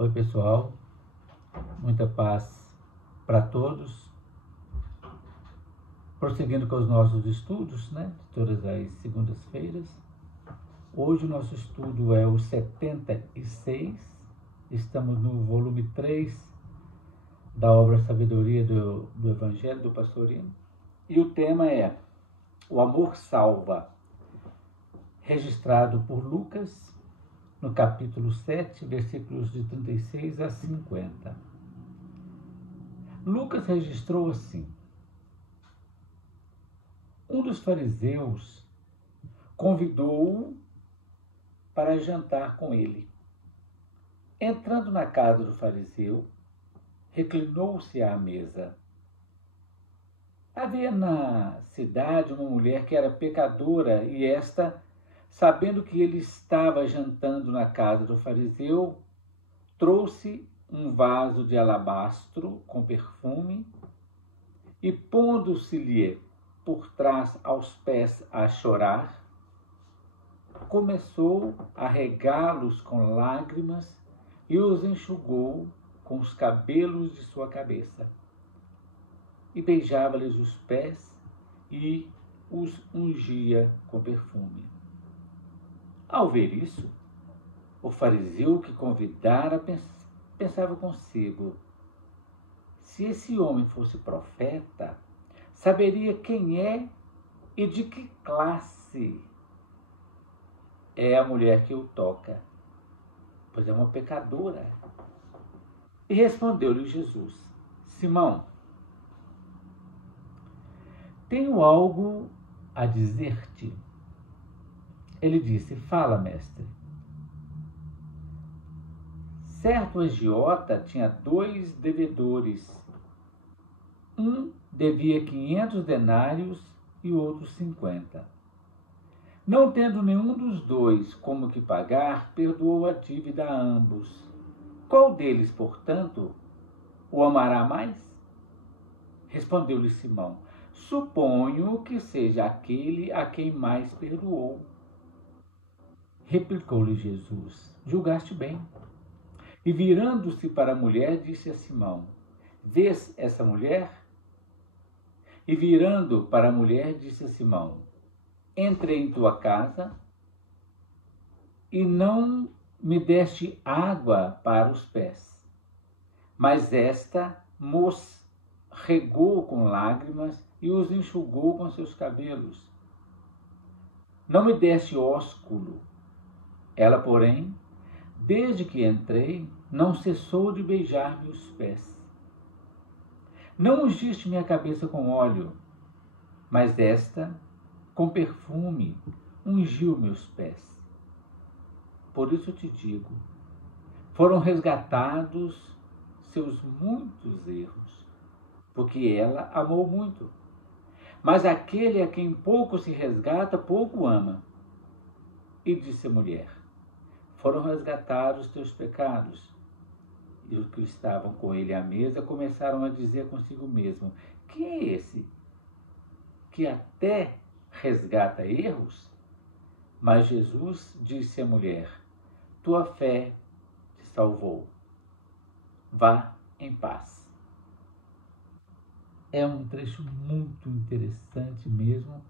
Oi, pessoal, muita paz para todos. Prosseguindo com os nossos estudos, de todas as segundas-feiras. Hoje o nosso estudo é o 76, estamos no volume 3 da obra Sabedoria do Evangelho do Pastorino. E o tema é O Amor Salva, registrado por Lucas, no capítulo 7, versículos de 36 a 50. Lucas registrou assim: um dos fariseus convidou-o para jantar com ele. Entrando na casa do fariseu, reclinou-se à mesa. Havia na cidade uma mulher que era pecadora, e esta, sabendo que ele estava jantando na casa do fariseu, trouxe um vaso de alabastro com perfume e, pondo-se-lhe por trás aos pés a chorar, começou a regá-los com lágrimas e os enxugou com os cabelos de sua cabeça. E beijava-lhes os pés e os ungia com perfume. Ao ver isso, o fariseu que convidara pensava consigo: se esse homem fosse profeta, saberia quem é e de que classe é a mulher que o toca, pois é uma pecadora. E respondeu-lhe Jesus: Simão, tenho algo a dizer-te. Ele disse: fala, mestre. Certo agiota tinha 2 devedores. Um devia 500 denários e o outro 50. Não tendo nenhum dos 2 como que pagar, perdoou a dívida a ambos. Qual deles, portanto, o amará mais? Respondeu-lhe Simão: suponho que seja aquele a quem mais perdoou. Replicou-lhe Jesus: julgaste bem. E virando-se para a mulher, disse a Simão: vês essa mulher? E virando para a mulher, disse a Simão: entrei em tua casa e não me deste água para os pés, mas esta moça regou com lágrimas e os enxugou com seus cabelos. Não me deste ósculo. Ela, porém, desde que entrei, não cessou de beijar-me os pés. Não ungiste minha cabeça com óleo, mas esta, com perfume, ungiu meus pés. Por isso te digo, foram resgatados seus muitos erros, porque ela amou muito. Mas aquele a quem pouco se resgata, pouco ama. E disse a mulher: foram resgatados teus pecados. E os que estavam com ele à mesa começaram a dizer consigo mesmo: quem é esse que até resgata erros? Mas Jesus disse à mulher: tua fé te salvou. Vá em paz. É um trecho muito interessante mesmo,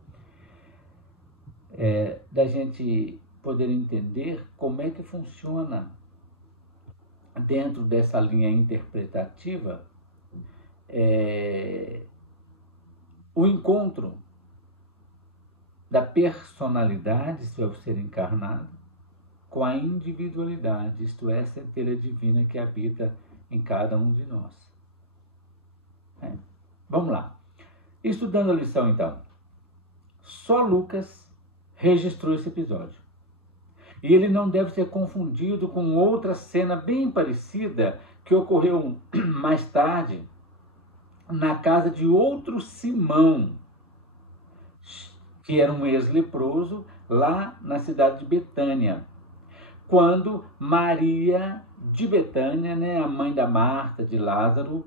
da gente poder entender como é que funciona dentro dessa linha interpretativa o encontro da personalidade, isto é, o ser encarnado, com a individualidade, isto é, a centelha divina que habita em cada um de nós. Vamos lá. Estudando a lição, então. Só Lucas registrou esse episódio. E ele não deve ser confundido com outra cena bem parecida que ocorreu mais tarde na casa de outro Simão, que era um ex-leproso, lá na cidade de Betânia. Quando Maria de Betânia, a mãe da Marta, de Lázaro,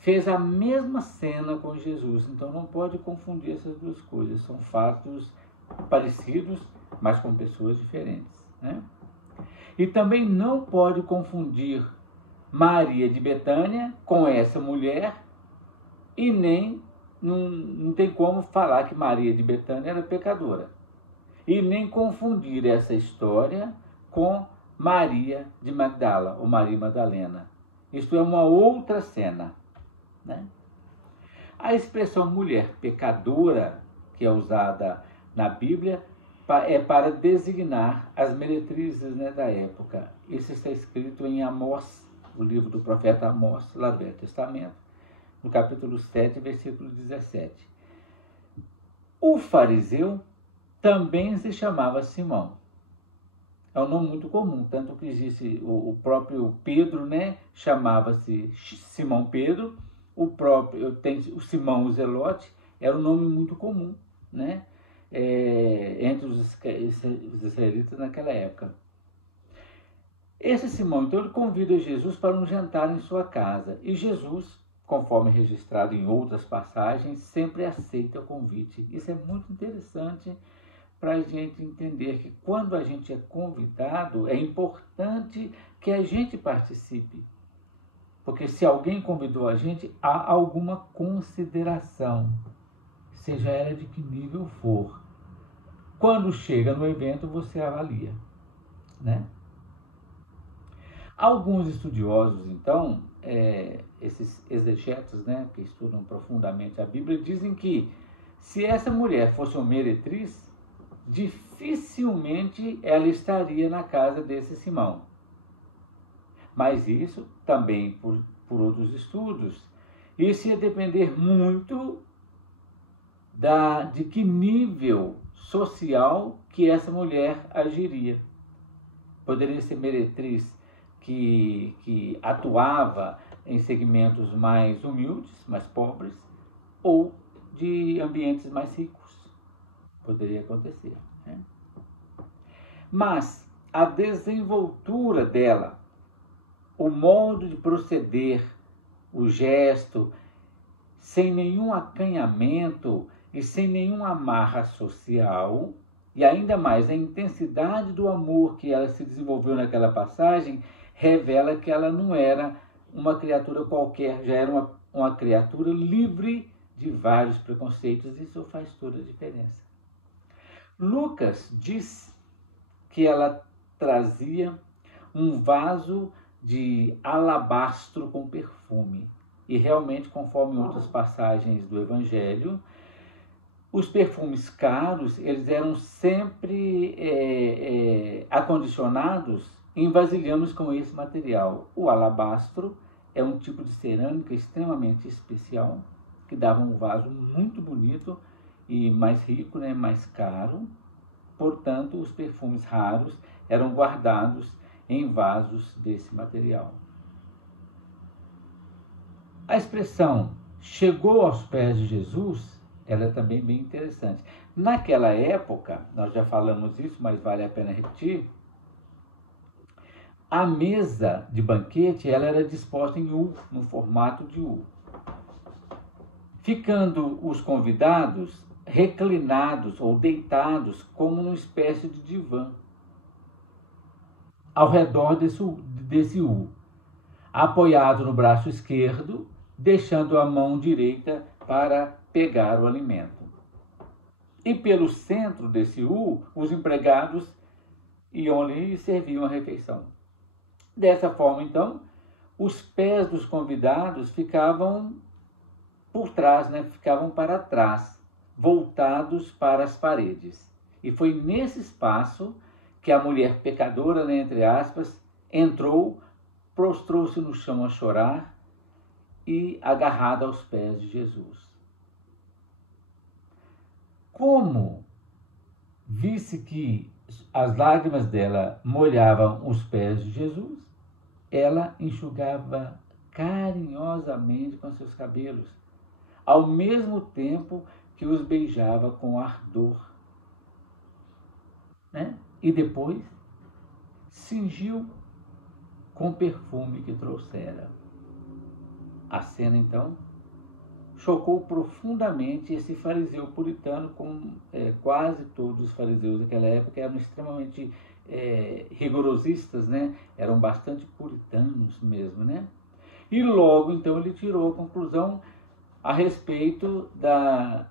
fez a mesma cena com Jesus. Então não pode confundir essas duas coisas. São fatos parecidos, mas com pessoas diferentes. E também não pode confundir Maria de Betânia com essa mulher e nem não tem como falar que Maria de Betânia era pecadora. E nem confundir essa história com Maria de Magdala, ou Maria Madalena. Isto é uma outra cena, né? A expressão mulher pecadora, que é usada na Bíblia, é para designar as meretrizes, né, da época. Isso está escrito em Amós, o livro do profeta Amós, lá do Velho Testamento, no capítulo 7, versículo 17. O fariseu também se chamava Simão. É um nome muito comum, tanto que existe o próprio Pedro, né, chamava-se Simão Pedro, tem o Simão o Zelote, era um nome muito comum, né, entre os israelitas naquela época. Esse Simão, então, ele convida Jesus para um jantar em sua casa. E Jesus, conforme registrado em outras passagens, sempre aceita o convite. Isso é muito interessante para a gente entender que quando a gente é convidado, é importante que a gente participe. Porque se alguém convidou a gente, há alguma consideração, seja ela de que nível for. Quando chega no evento, você avalia, né? Alguns estudiosos, então, esses exegetas, né, que estudam profundamente a Bíblia, dizem que se essa mulher fosse uma meretriz, dificilmente ela estaria na casa desse Simão. Mas isso também por outros estudos. Isso ia depender muito de que nível social que essa mulher agiria. Poderia ser meretriz que atuava em segmentos mais humildes, mais pobres, ou de ambientes mais ricos. Poderia acontecer, né? Mas a desenvoltura dela, o modo de proceder, o gesto, sem nenhum acanhamento e sem nenhuma amarra social, e ainda mais a intensidade do amor que ela se desenvolveu naquela passagem, revela que ela não era uma criatura qualquer, já era uma criatura livre de vários preconceitos. Isso faz toda a diferença. Lucas diz que ela trazia um vaso de alabastro com perfume. E realmente, conforme outras passagens do Evangelho, os perfumes caros, eles eram sempre acondicionados em vasilhames com esse material. O alabastro é um tipo de cerâmica extremamente especial, que dava um vaso muito bonito e mais rico, né, mais caro. Portanto, os perfumes raros eram guardados em vasos desse material. A expressão chegou aos pés de Jesus, ela é também bem interessante. Naquela época, nós já falamos isso, mas vale a pena repetir, a mesa de banquete ela era disposta em U, no formato de U, ficando os convidados reclinados ou deitados como numa espécie de divã ao redor desse U, apoiado no braço esquerdo, deixando a mão direita para pegar o alimento. E pelo centro desse U, os empregados iam ali e serviam a refeição. Dessa forma, então, os pés dos convidados ficavam por trás, né? Ficavam para trás, voltados para as paredes. E foi nesse espaço que a mulher pecadora, né, entre aspas, entrou, prostrou-se no chão a chorar e agarrada aos pés de Jesus. Como visse que as lágrimas dela molhavam os pés de Jesus, ela enxugava carinhosamente com seus cabelos, ao mesmo tempo que os beijava com ardor, né? E depois cingiu com o perfume que trouxera. A cena, então, chocou profundamente esse fariseu puritano, como quase todos os fariseus daquela época eram extremamente rigorosistas, né? Eram bastante puritanos mesmo, né? E logo então ele tirou a conclusão a respeito da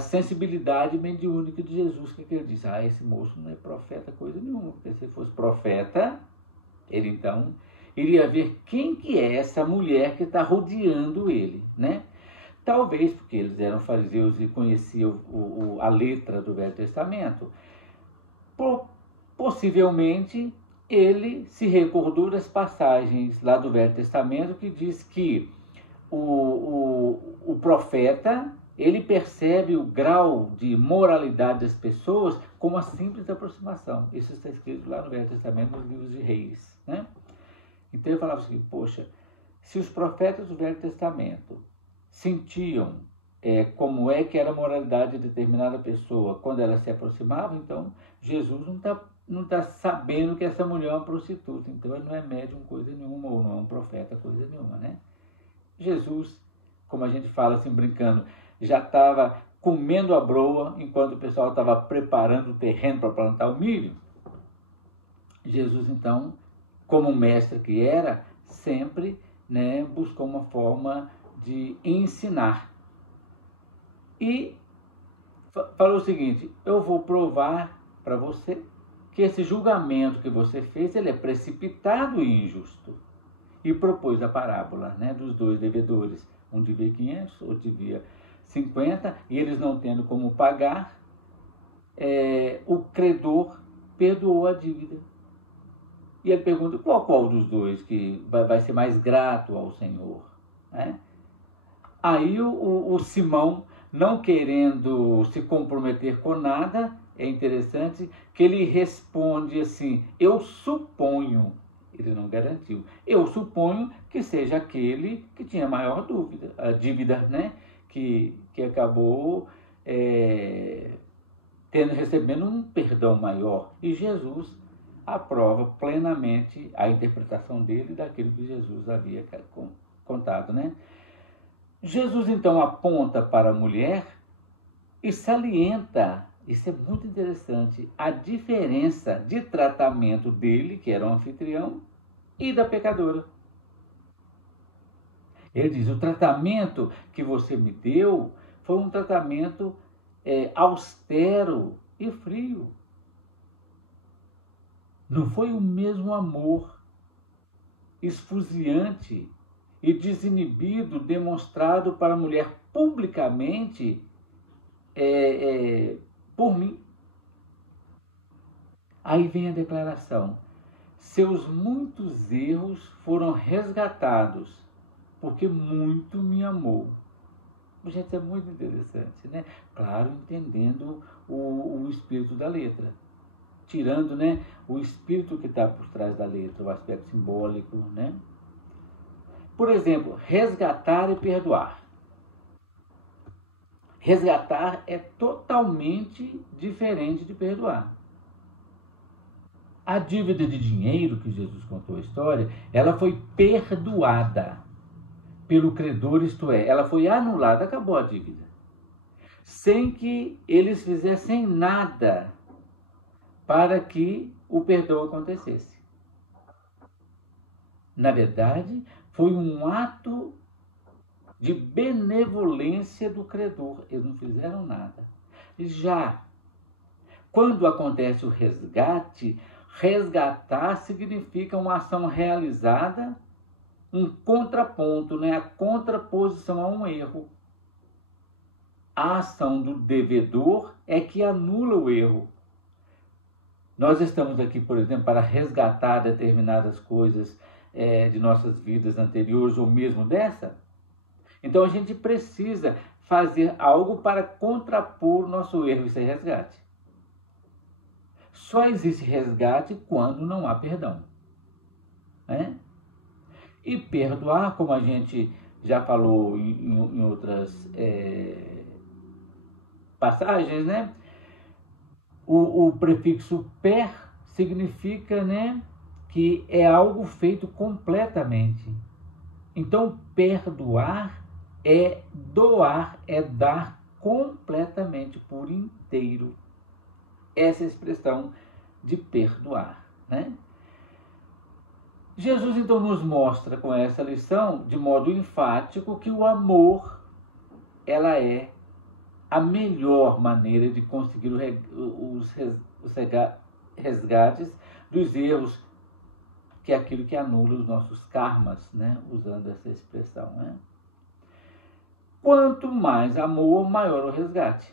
sensibilidade mediúnica de Jesus, que ele disse, esse moço não é profeta coisa nenhuma, porque se fosse profeta, ele então iria ver quem que é essa mulher que está rodeando ele, né? Talvez porque eles eram fariseus e conheciam a letra do Velho Testamento, possivelmente ele se recordou das passagens lá do Velho Testamento que diz que o profeta, ele percebe o grau de moralidade das pessoas com uma simples aproximação. Isso está escrito lá no Velho Testamento, nos livros de Reis, né? Então eu falava assim, poxa, se os profetas do Velho Testamento sentiam como é que era a moralidade de determinada pessoa quando ela se aproximava, então Jesus não tá sabendo que essa mulher é uma prostituta, então ele não é médium coisa nenhuma, ou não é um profeta coisa nenhuma, né? Jesus, como a gente fala assim brincando, já estava comendo a broa enquanto o pessoal estava preparando o terreno para plantar o milho. Jesus, então, como mestre que era, sempre, né, buscou uma forma de ensinar. E falou o seguinte, eu vou provar para você que esse julgamento que você fez, ele é precipitado e injusto. E propôs a parábola, né, dos dois devedores. Um devia 500, outro devia 50, e eles não tendo como pagar, o credor perdoou a dívida. E ele pergunta, qual dos dois que vai ser mais grato ao Senhor? Né? Aí o Simão, não querendo se comprometer com nada, é interessante que ele responde assim, eu suponho. Ele não garantiu. Eu suponho que seja aquele que tinha maior dívida, né? Que acabou recebendo um perdão maior. E Jesus aprova plenamente a interpretação dele daquilo que Jesus havia contado, né? Jesus então aponta para a mulher e salienta, isso é muito interessante, a diferença de tratamento dele, que era um anfitrião, e da pecadora. Ele diz, o tratamento que você me deu foi um tratamento austero e frio. Não foi o mesmo amor esfuziante e desinibido demonstrado para a mulher publicamente por mim. Aí vem a declaração, seus muitos erros foram resgatados, porque muito me amou. Gente, isso é muito interessante, né? Claro, entendendo o espírito da letra. Tirando, né, o espírito que está por trás da letra, o aspecto simbólico, né? Por exemplo, resgatar e perdoar. Resgatar é totalmente diferente de perdoar. A dívida de dinheiro, que Jesus contou a história, ela foi perdoada pelo credor, isto é, ela foi anulada, acabou a dívida. Sem que eles fizessem nada para que o perdão acontecesse. Na verdade, foi um ato de benevolência do credor. Eles não fizeram nada. Já quando acontece o resgate, resgatar significa uma ação realizada, um contraponto, né? A contraposição a um erro. A ação do devedor é que anula o erro. Nós estamos aqui, por exemplo, para resgatar determinadas coisas de nossas vidas anteriores ou mesmo dessa. Então a gente precisa fazer algo para contrapor o nosso erro, isso é resgate. Só existe resgate quando não há perdão. Né? E perdoar, como a gente já falou em outras passagens, né? O prefixo per significa, né, que é algo feito completamente. Então, perdoar é doar, é dar completamente, por inteiro. Essa expressão de perdoar, né? Jesus então nos mostra com essa lição, de modo enfático, que o amor, ela é a melhor maneira de conseguir os resgates dos erros, que é aquilo que anula os nossos karmas, né? Usando essa expressão, né? Quanto mais amor, maior o resgate.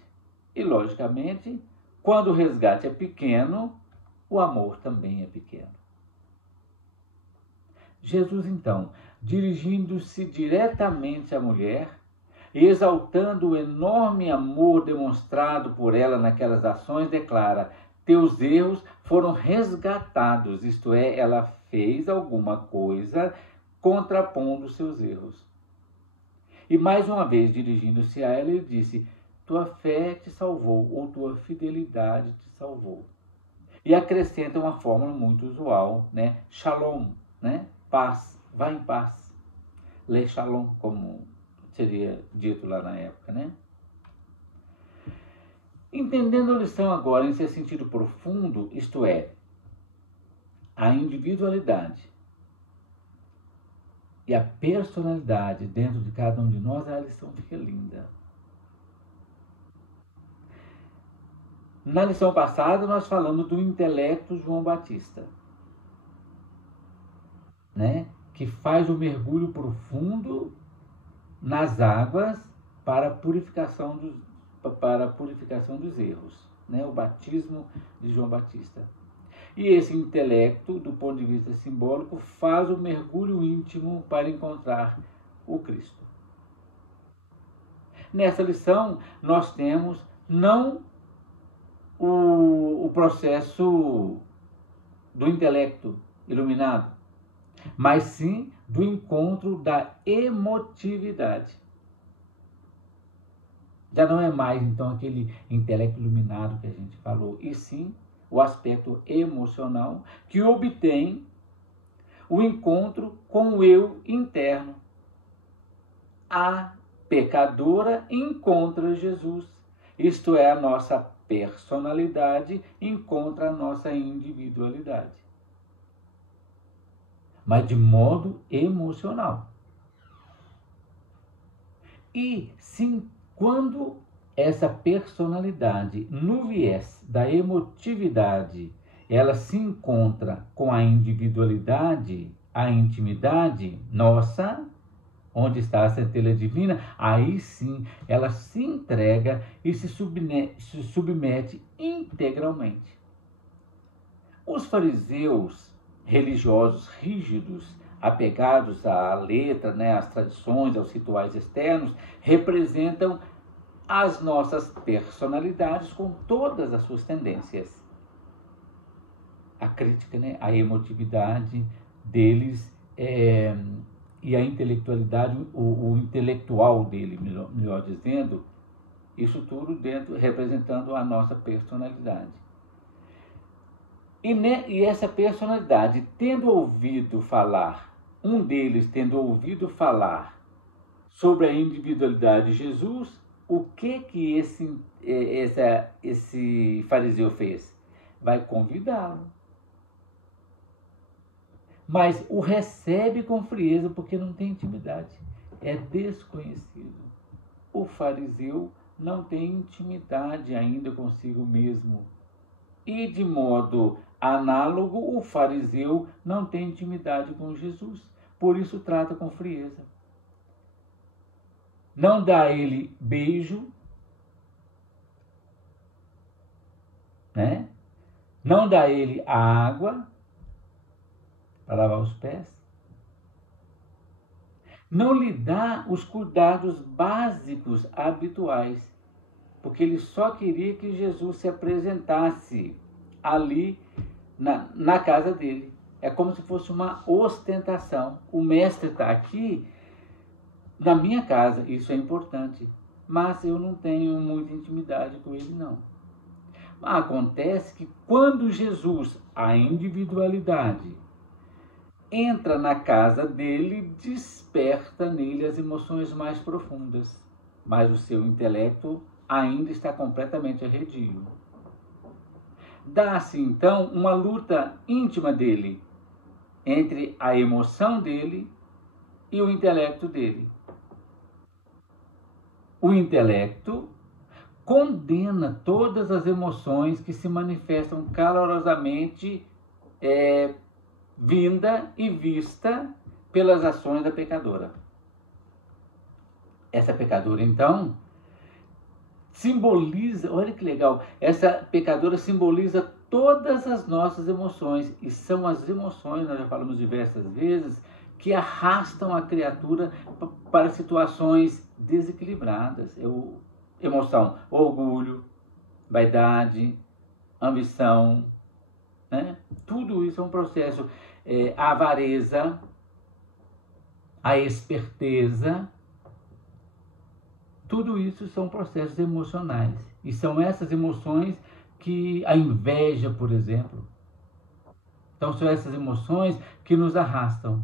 E, logicamente, quando o resgate é pequeno, o amor também é pequeno. Jesus, então, dirigindo-se diretamente à mulher e exaltando o enorme amor demonstrado por ela naquelas ações, declara: teus erros foram resgatados, isto é, ela fez alguma coisa contrapondo seus erros. E mais uma vez, dirigindo-se a ela, ele disse: tua fé te salvou, ou tua fidelidade te salvou. E acrescenta uma fórmula muito usual, né? Shalom, né? Paz, vá em paz. Le shalom, como seria dito lá na época, né? Entendendo a lição agora em seu sentido profundo, isto é, a individualidade e a personalidade dentro de cada um de nós, a lição fica linda. Na lição passada, nós falamos do intelecto João Batista, né? Que faz o mergulho profundo nas águas para a purificação dos erros, né? O batismo de João Batista. E esse intelecto, do ponto de vista simbólico, faz o mergulho íntimo para encontrar o Cristo. Nessa lição, nós temos não o processo do intelecto iluminado, mas sim do encontro da emotividade. Já não é mais, então, aquele intelecto iluminado que a gente falou, e sim o aspecto emocional que obtém o encontro com o eu interno. A pecadora encontra Jesus, isto é, a nossa personalidade encontra a nossa individualidade, mas de modo emocional. E sim, quando essa personalidade, no viés da emotividade, ela se encontra com a individualidade, a intimidade nossa, onde está a centelha divina, aí sim ela se entrega e se submete integralmente. Os fariseus religiosos rígidos, apegados à letra, né, às tradições, aos rituais externos, representam as nossas personalidades com todas as suas tendências. A crítica, né, a emotividade deles e a intelectualidade, o intelectual dele, melhor dizendo, isso tudo dentro representando a nossa personalidade. E essa personalidade, tendo ouvido falar, um deles tendo ouvido falar sobre a individualidade de Jesus, o que esse fariseu fez? Vai convidá-lo. Mas o recebe com frieza porque não tem intimidade. É desconhecido. O fariseu não tem intimidade ainda consigo mesmo. E de modo análogo, o fariseu não tem intimidade com Jesus. Por isso trata com frieza. Não dá a ele beijo, né? Não dá a ele a água para lavar os pés. Não lhe dá os cuidados básicos habituais, porque ele só queria que Jesus se apresentasse ali na casa dele. É como se fosse uma ostentação. O mestre está aqui na minha casa, isso é importante, mas eu não tenho muita intimidade com ele, não. Acontece que quando Jesus, a individualidade, entra na casa dele, desperta nele as emoções mais profundas, mas o seu intelecto ainda está completamente arredio. dá-se então uma luta íntima dele, entre a emoção dele e o intelecto dele. O intelecto condena todas as emoções que se manifestam calorosamente vinda e vista pelas ações da pecadora. Essa pecadora, então, simboliza, olha que legal, essa pecadora simboliza todas as nossas emoções, e são as emoções, nós já falamos diversas vezes, que arrastam a criatura para situações desequilibradas. Emoção, orgulho, vaidade, ambição, né? Tudo isso é um processo. A avareza, a esperteza, tudo isso são processos emocionais. E são essas emoções que a inveja, por exemplo. Então são essas emoções que nos arrastam.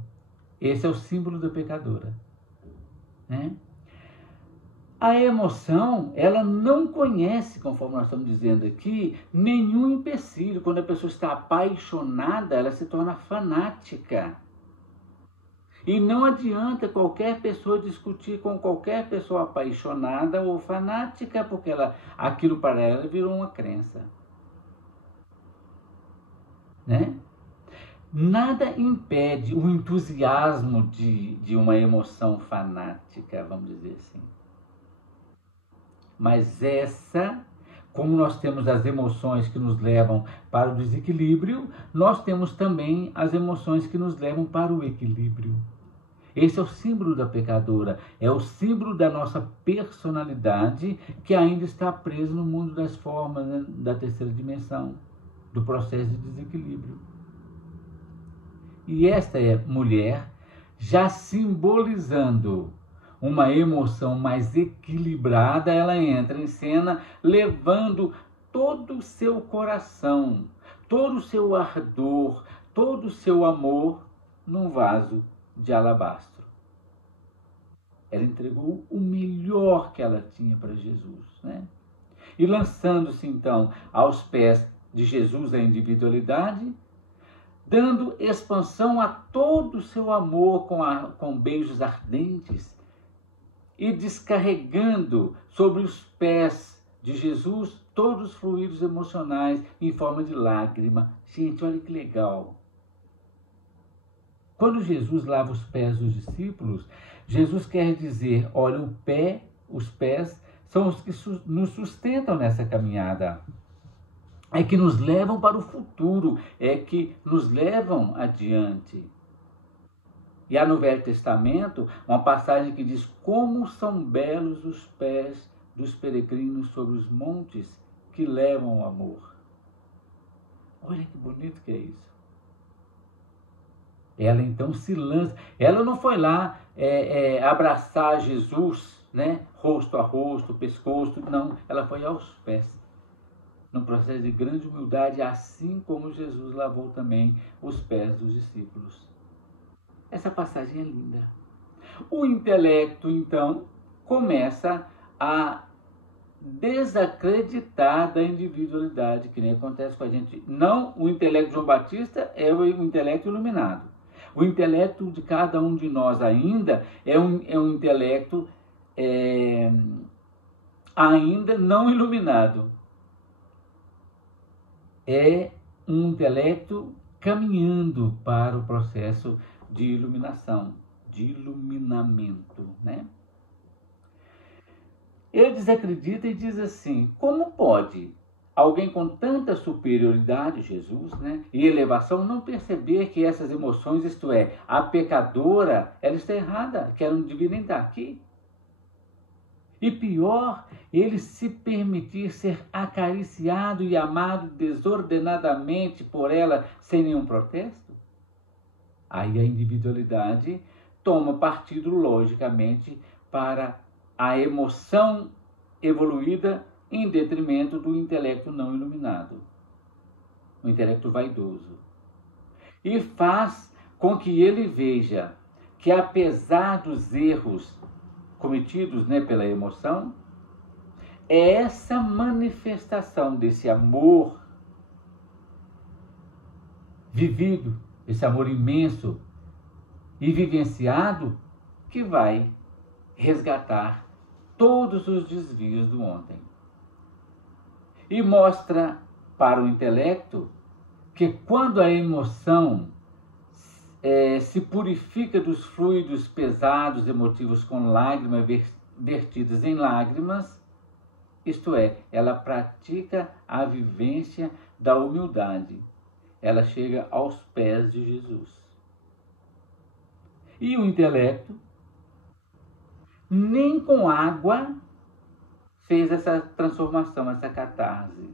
Esse é o símbolo da pecadora, né? A emoção, ela não conhece, conforme nós estamos dizendo aqui, nenhum empecilho. Quando a pessoa está apaixonada, ela se torna fanática. E não adianta qualquer pessoa discutir com qualquer pessoa apaixonada ou fanática, porque aquilo para ela virou uma crença, né? Nada impede o entusiasmo de uma emoção fanática, vamos dizer assim. Mas como nós temos as emoções que nos levam para o desequilíbrio, nós temos também as emoções que nos levam para o equilíbrio. Esse é o símbolo da pecadora, é o símbolo da nossa personalidade que ainda está preso no mundo das formas, né, da terceira dimensão, do processo de desequilíbrio. E esta mulher, já simbolizando uma emoção mais equilibrada, ela entra em cena levando todo o seu coração, todo o seu ardor, todo o seu amor num vaso de alabastro. Ela entregou o melhor que ela tinha para Jesus, né? E lançando-se então aos pés de Jesus a individualidade, dando expansão a todo o seu amor com beijos ardentes e descarregando sobre os pés de Jesus todos os fluidos emocionais em forma de lágrima. Gente, olha que legal. Quando Jesus lava os pés dos discípulos, Jesus quer dizer, olha, os pés são os que nos sustentam nessa caminhada. É que nos levam para o futuro, é que nos levam adiante. E há no Velho Testamento uma passagem que diz como são belos os pés dos peregrinos sobre os montes que levam o amor. Olha que bonito que é isso. Ela então se lança, ela não foi lá abraçar Jesus, né, rosto a rosto, pescoço, não, ela foi aos pés. Num processo de grande humildade, assim como Jesus lavou também os pés dos discípulos. Essa passagem é linda. O intelecto, então, começa a desacreditar da individualidade, que nem acontece com a gente. Não, o intelecto de João Batista é o intelecto iluminado. O intelecto de cada um de nós ainda é um intelecto ainda não iluminado. É um intelecto caminhando para o processo de iluminação, de iluminamento, né? Ele desacredita e diz assim, como pode alguém com tanta superioridade, Jesus, né, e elevação, não perceber que essas emoções, isto é, a pecadora, ela está errada, que ela não devia nem estar aqui? E pior, ele se permitir ser acariciado e amado desordenadamente por ela sem nenhum protesto? Aí a individualidade toma partido, logicamente, para a emoção evoluída em detrimento do intelecto não iluminado, o intelecto vaidoso. E faz com que ele veja que, apesar dos erros cometidos, né, pela emoção, é essa manifestação desse amor vivido, esse amor imenso e vivenciado, que vai resgatar todos os desvios do ontem. E mostra para o intelecto que quando a emoção se purifica dos fluidos pesados emotivos com lágrimas vertidas em lágrimas, isto é, ela pratica a vivência da humildade. Ela chega aos pés de Jesus. E o intelecto, nem com água, fez essa transformação, essa catarse.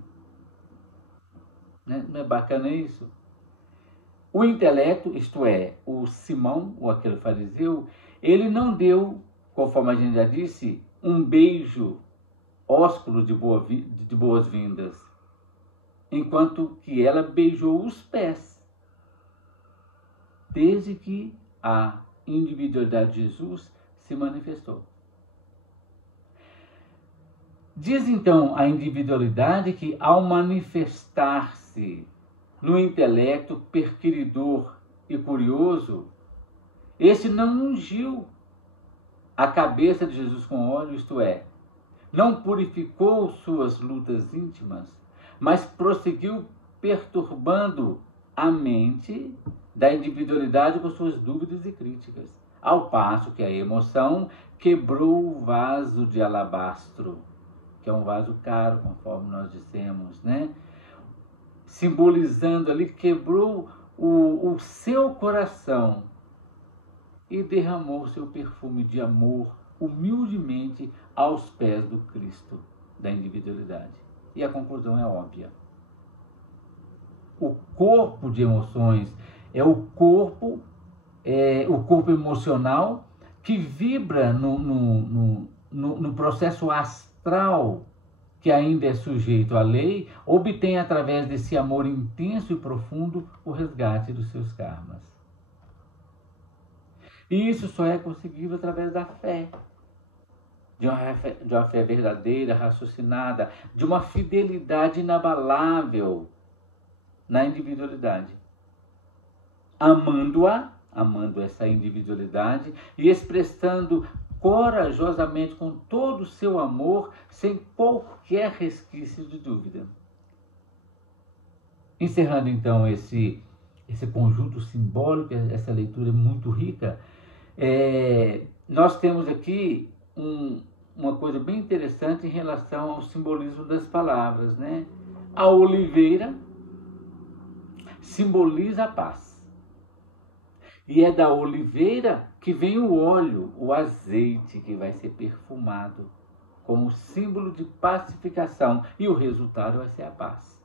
Não é bacana isso? O intelecto, isto é, o Simão, ou aquele fariseu, ele não deu, conforme a gente já disse, um beijo ósculo de boas-vindas, enquanto que ela beijou os pés, desde que a individualidade de Jesus se manifestou. Diz então a individualidade que, ao manifestar-se no intelecto perquiridor e curioso, este não ungiu a cabeça de Jesus com óleo, isto é, não purificou suas lutas íntimas, mas prosseguiu perturbando a mente da individualidade com suas dúvidas e críticas, ao passo que a emoção quebrou o vaso de alabastro, que é um vaso caro, conforme nós dissemos, né? Simbolizando ali, quebrou o seu coração e derramou seu perfume de amor humildemente aos pés do Cristo da individualidade. E a conclusão é óbvia. O corpo de emoções é o corpo emocional que vibra no processo astral que ainda é sujeito à lei, obtém através desse amor intenso e profundo o resgate dos seus karmas. E isso só é conseguível através da fé. De uma fé verdadeira, raciocinada, de uma fidelidade inabalável na individualidade. Amando essa individualidade e expressando corajosamente com todo o seu amor, sem qualquer resquício de dúvida. Encerrando então esse conjunto simbólico, essa leitura é muito rica, nós temos aqui uma coisa bem interessante em relação ao simbolismo das palavras, né? A oliveira simboliza a paz. E é da oliveira que vem o óleo, o azeite que vai ser perfumado como símbolo de pacificação. E o resultado vai ser a paz.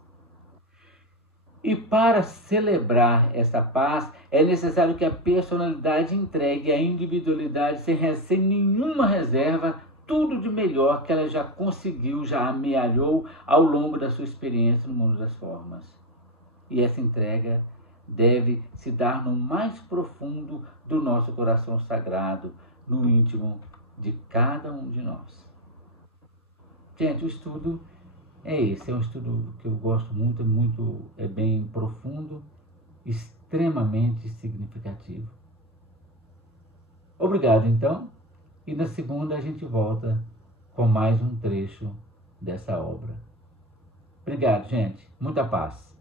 E para celebrar essa paz, é necessário que a personalidade entregue à individualidade sem nenhuma reserva tudo de melhor que ela já conseguiu, já amealhou ao longo da sua experiência no mundo das formas. E essa entrega deve se dar no mais profundo do nosso coração sagrado, no íntimo de cada um de nós. Gente, o estudo é esse, é um estudo que eu gosto muito, é bem profundo, extremamente significativo. Obrigado, então, e na segunda a gente volta com mais um trecho dessa obra. Obrigado, gente. Muita paz.